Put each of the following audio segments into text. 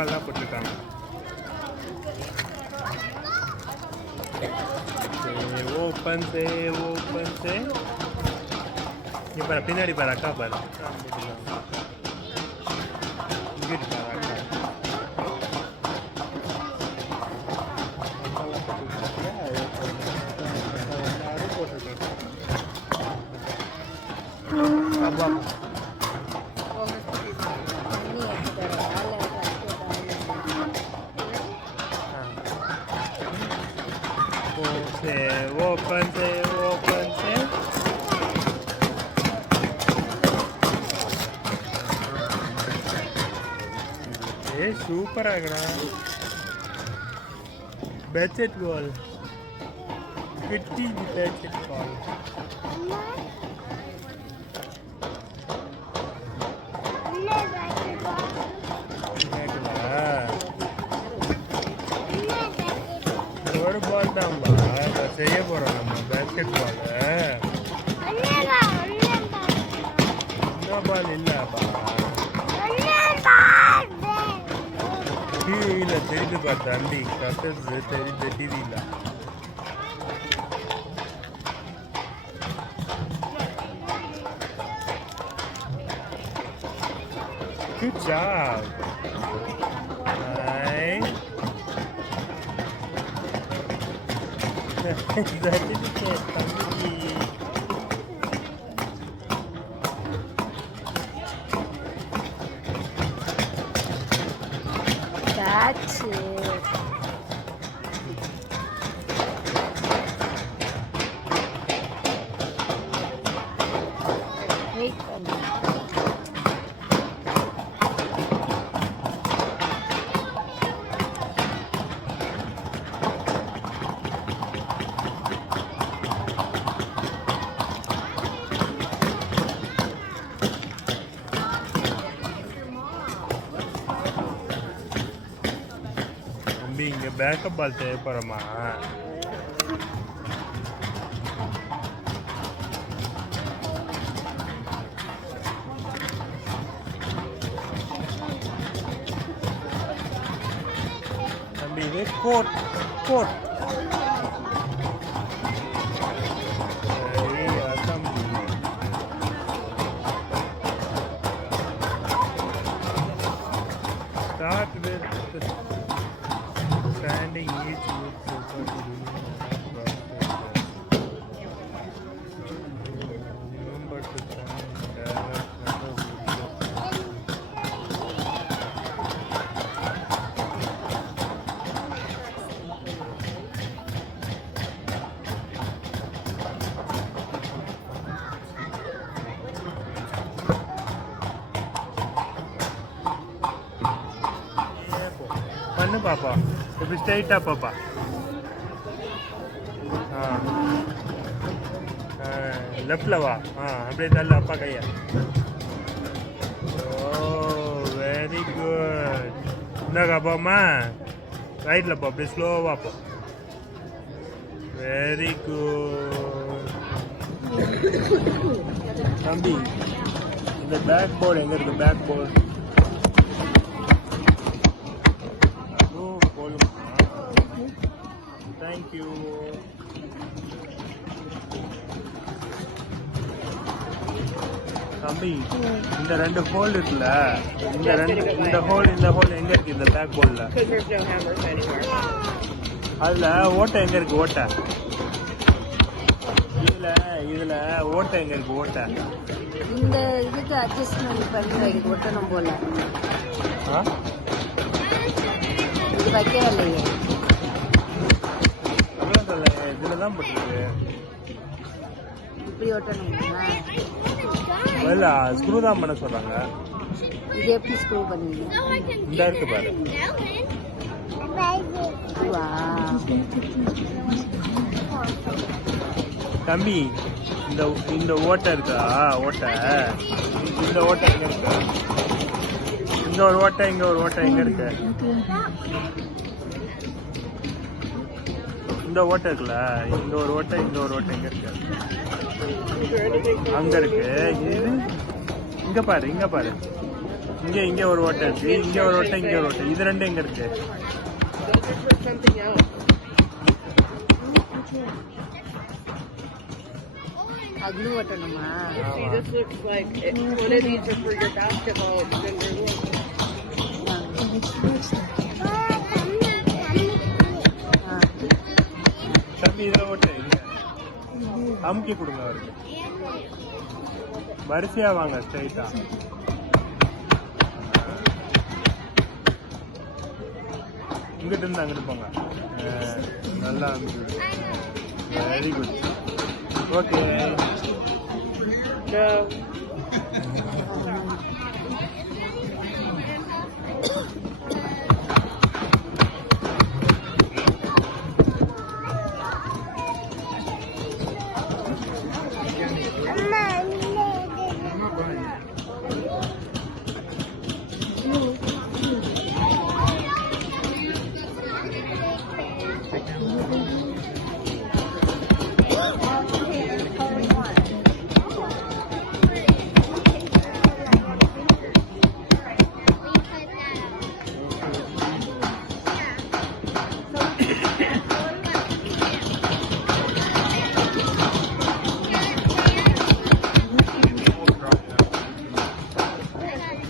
அக்காலாம் போட்டுருக்காங்க. ஓப்பன் சே இங்கே பாரு, பின்னாடி பாரு அக்கா பாரு. இங்கிட்டு பாரு அக்கா. எல்லாரும் போட்டுருக்காங்க. அப்பா ஓப்பன் சே சூப்பரா இருக்குடா. பேஸ்கெட் பால் கிட்டி பேஸ்கெட் பால். ஒரு பால் தான்பா செய்ய போறோம் நம்ம பேஸ்கெட் பால். இந்த பால் இல்லப்பா, டிவியில தெரிஞ்சுப்பா தம்பி, கத்தது தெரிஞ்ச டிவியில. Good job. Nice. Certificate, தம்பி. That's it. Wait for me. இங்கே பேக்கப் பால் தேவைப்படுறோமா? தம்பி இது code start with standing each with super remember to stand direct. பண்ணு பாப்பா, இப்படி ஸ்ட்ரைட்டாக பாப்பா. லெஃப்டில் வா. அப்படியே தள்ள அப்பா கையா. ஓ வெரி குட். இந்தாக்கா போம்மா, ரைட்டில் போ, அப்படியே ஸ்லோவாக போ. வெரி குட் தம்பி. இந்த பேக் போர்டு எங்கே இருக்குது? Back board Thank you. தம்பி இந்த ரெண்டு ஹோல் இருக்குல்ல, இந்த ஹோல் எங்க இருக்கு? இந்த பேக் போர்டில் அதுல ஓட்டை எங்க இருக்கு? ஓட்டை இதுல ஓட்டை எங்க இருக்கு? ஓட்டை இந்த இதுக்கு அட்ஜஸ்ட்மெண்ட் பண்ணி ஒட்டணும் போல. இது வைக்கலையே, இதுலதான் போட்டுருக்கு. இப்படி ஒட்டணுங்களா? இல்ல ஸ்க்ரூ தான் பண்ண சொல்றாங்க. இது எப்படி ஸ்க்ரூ பண்ணுவீங்க? இந்த இருக்கு பாரு. தம்பி இந்த ஓட்டை இருக்கா? ஓட்டை இந்த ஓட்டை எங்க இருக்கு? இங்க ஒரு ஓட்டை, இங்க ஒரு ஓட்டை எங்க இருக்கு? இந்த ஓட்டை இருக்குல்ல, இங்க ஒரு ஓட்டை, இங்க ஒரு ஓட்டை எங்க இருக்கு? அங்க இருக்கு. இது இங்க பாரு, இங்க பாரு. இங்க ஒரு ஓட்டை இருக்கு, இங்க ஒரு ஓட்டை, இங்க ஒரு ஓட்டை. இது ரெண்டு எங்க இருக்கு? அக்னு ஓட்டணுமா? This looks like one of these are for your basketball. தம்பி இதுல ஓட்டை இல்ல, அமுக்கி கொடுங்க அவருக்கு. வரிசையா வாங்க, ஸ்ட்ரைட்டா. இங்கிட்ட இருந்து அங்கிட்டு போங்க. நல்லா இருந்துச்சு. Very good. ஓகே.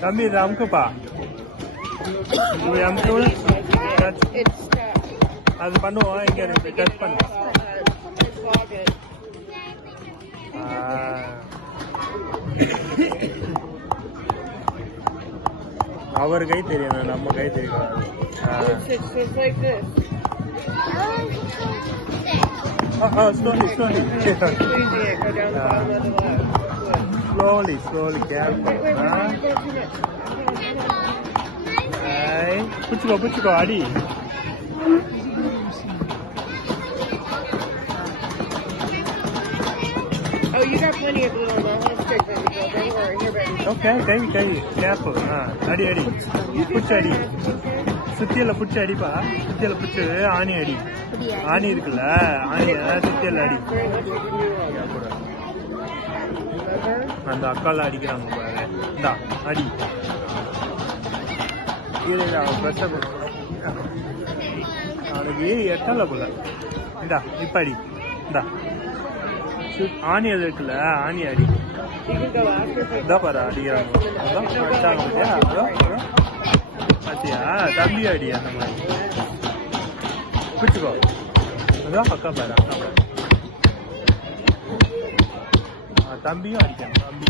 தம்பி இது அமுக்குப்பா. இது அமுக்கு. அது பண்ணுவோம். இங்க இருக்கு, டச் பண்ணு. அவர் கை தெரியும், நம்ம கை தெரியும். Slowly, careful. புச்சுக்கோ, அடி. Oh, you got plenty of glue on that. Let's take that. Don't worry. Here, baby. Okay, guy. Careful. அடி. புச்சு அடி. சுத்தியில புச்சு அடிப்பா. சுத்தியில புச்சு ஆணி அடி. ஆணி இருக்குல்ல, ஆணிய சுத்தியில அடி. அந்த அக்கால அடிக்கிறாங்க பாரு. இந்தா அடி. அவனுக்கு எட்டல போல. இந்தா இப்ப அடி. இந்தா ஆணி அது இருக்குல்ல, ஆணி அடி. இதான் பாரு அடிக்கிறாங்க. பாத்தியா, தம்பி அடி. அந்த மாதிரி பிடிச்சுக்கோ. அதான் அக்கா பாரு, தம்பியும் அடிக்கணும். தம்பி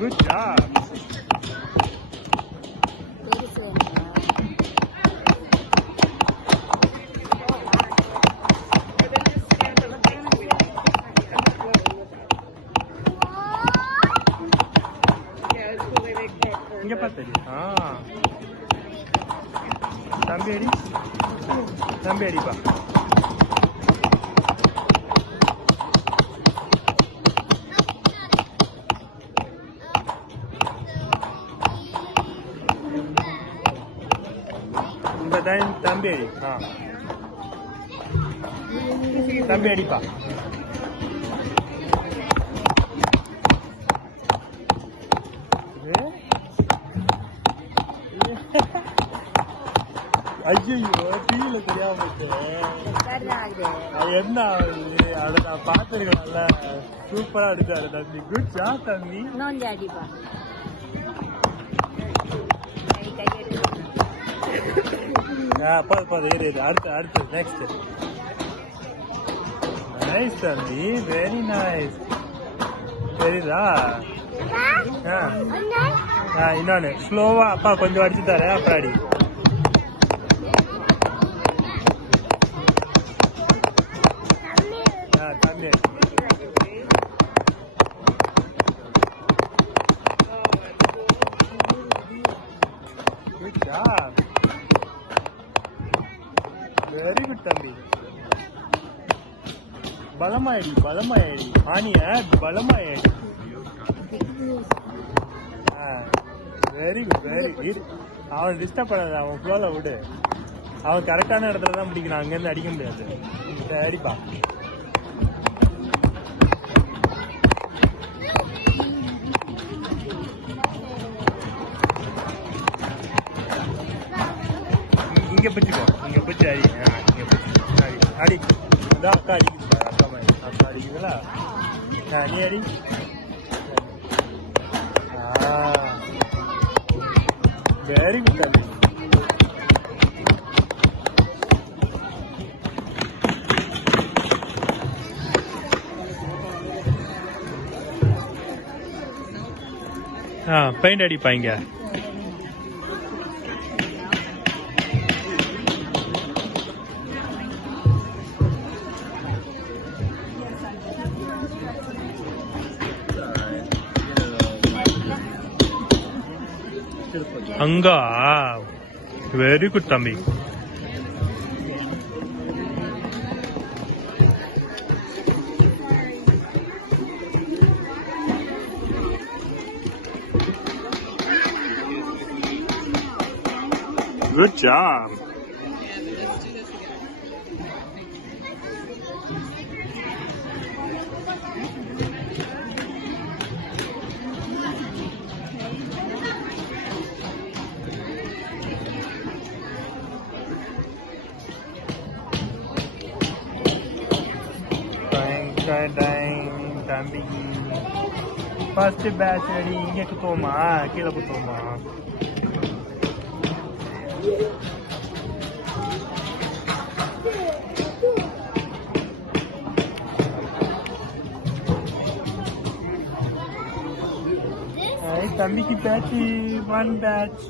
குட் ஜாப். இங்க பார்த்தடி. தம்பி அடிப்பா. தம்பி அடி. தம்பி அடிப்பா. ஐயோ, டிவியில தெரியாம அது என்ன அதை நான் பார்த்துருக்கேன்ல. சூப்பரா எடுக்காரு தம்பி. குட் ஜாப் தம்பி. அடிப்பா. அடுத்து நெக்ஸ்ட். நைஸ் தம்பி, வெரி நைஸ். தெரியுதா? இன்னொன்னு ஸ்லோவா அப்பா கொஞ்சம் அடிச்சு தரேன், அப்புறம் அடி. தம்பி வெரி குட் தம்பி. பலமாயடி. ஆணிய பலமாயடி. Very good. அவன் டிஸ்டர்ப் பண்ணாத, அவன் ஃப்ளோல விடு. அவன் கரெக்டான இடத்துல தான் பிடிக்கணும், அங்கேருந்து அடிக்க முடியாது. அடிப்பா. இதான் அக்கா அடிக்குது அக்கா மாதிரி அக்கா அடிக்குதுல நீ அடி வெரி குட் தம்பி பெயிண்ட் அடிப்பாங்க அங்கா வெரி குட் தம்பி Good job. தம்பி ஃபர்ஸ்ட் பேட்ச் ரெடி இங்கே குத்துவோமா கீழே குத்துவோமா தம்பிக்கு பேட்ச் 1 பேட்ச்